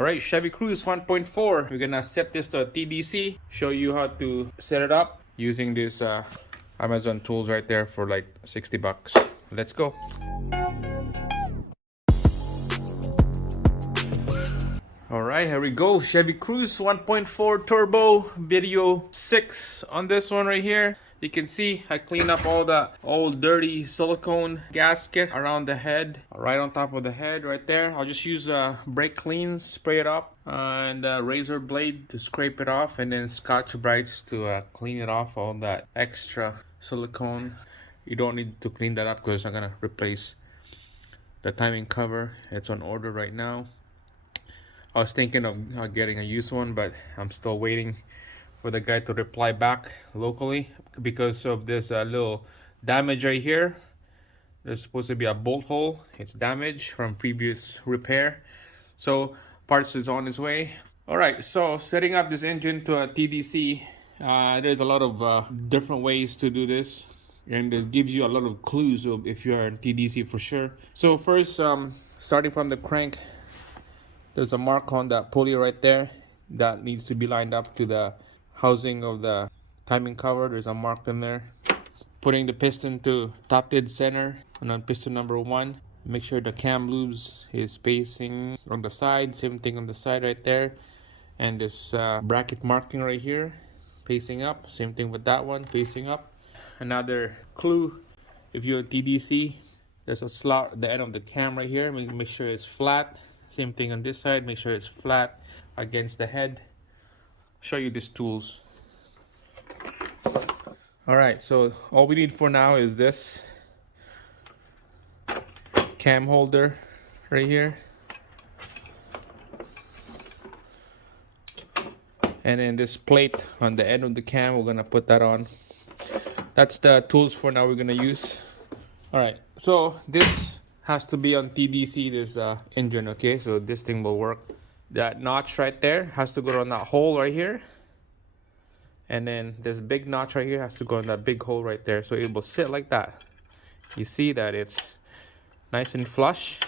Alright, Chevy Cruze 1.4. We're gonna set this to a TDC, show you how to set it up using this Amazon tools right there for like 60 bucks. Let's go. Alright, here we go. Chevy Cruze 1.4 turbo, video 6 on this one right here. You can see I cleaned up all the old dirty silicone gasket around the head, right on top of the head right there. I'll just use brake clean, spray it up, and a razor blade to scrape it off, and then Scotch-Brites to clean it off, all that extra silicone. You don't need to clean that up because I'm gonna replace the timing cover. It's on order right now. I was thinking of getting a used one, but I'm still waiting for the guy to reply back locally because of this little damage right here. There's supposed to be a bolt hole. It's damaged from previous repair, so parts is on its way. All right, so setting up this engine to a TDC, there's a lot of different ways to do this, and it gives you a lot of clues of if you're in TDC for sure. So first, starting from the crank, there's a mark on that pulley right there that needs to be lined up to the housing of the timing cover. There's a mark in there. Putting the piston to top dead center, and on piston number 1, make sure the cam loops is facing on the side. Same thing on the side right there, and this bracket marking right here facing up. Same thing with that one, facing up. Another clue, if you're a TDC, there's a slot at the end of the cam right here. Make sure it's flat. Same thing on this side, make sure it's flat against the head. Show you these tools. Alright, so all we need for now is this cam holder right here, and then this plate on the end of the cam, we're gonna put that on. That's the tools for now we're gonna use. Alright, so this has to be on TDC, this engine, okay? So this thing will work. That notch right there has to go on that hole right here, and then this big notch right here has to go in that big hole right there, so it will sit like that. You see that it's nice and flush,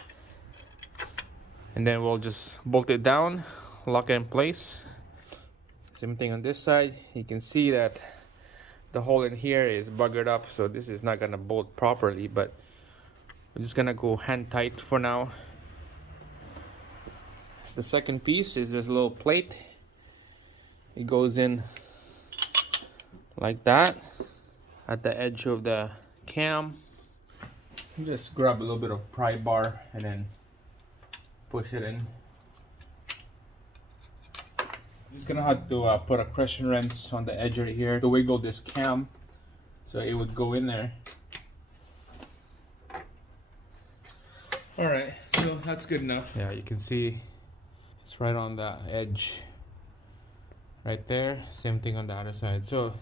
and then we'll just bolt it down, lock it in place. Same thing on this side. You can see that the hole in here is buggered up, so this is not gonna bolt properly, but we're just gonna go hand tight for now. The second piece is this little plate. It goes in like that at the edge of the cam. Just grab a little bit of pry bar and then push it in. Just gonna have to put a crescent wrench on the edge right here to wiggle this cam so it would go in there. Alright, so that's good enough. Yeah, you can see it's right on the edge right there. Same thing on the other side. So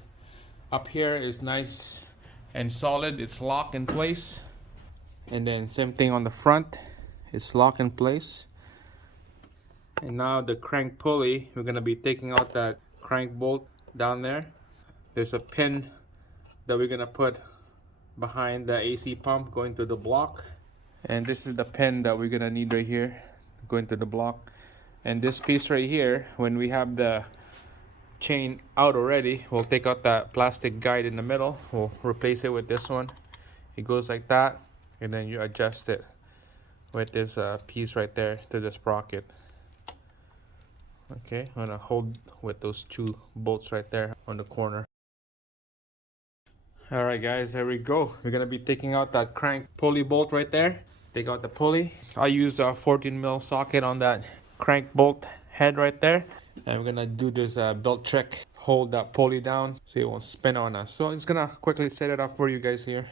up here is nice and solid, it's locked in place, and then same thing on the front, it's locked in place. And now the crank pulley, we're gonna be taking out that crank bolt down there. There's a pin that we're gonna put behind the AC pump going to the block, and this is the pin that we're gonna need right here going to the block. And this piece right here, when we have the chain out already, we'll take out that plastic guide in the middle, we'll replace it with this one. It goes like that, and then you adjust it with this piece right there to the sprocket. Okay, I'm gonna hold with those 2 bolts right there on the corner. Alright guys, here we go. We're gonna be taking out that crank pulley bolt right there. Take out the pulley. I use a 14mm socket on that crank bolt head right there, and we're gonna do this belt trick. Hold that pulley down so it won't spin on us. So I'm just gonna quickly set it up for you guys here.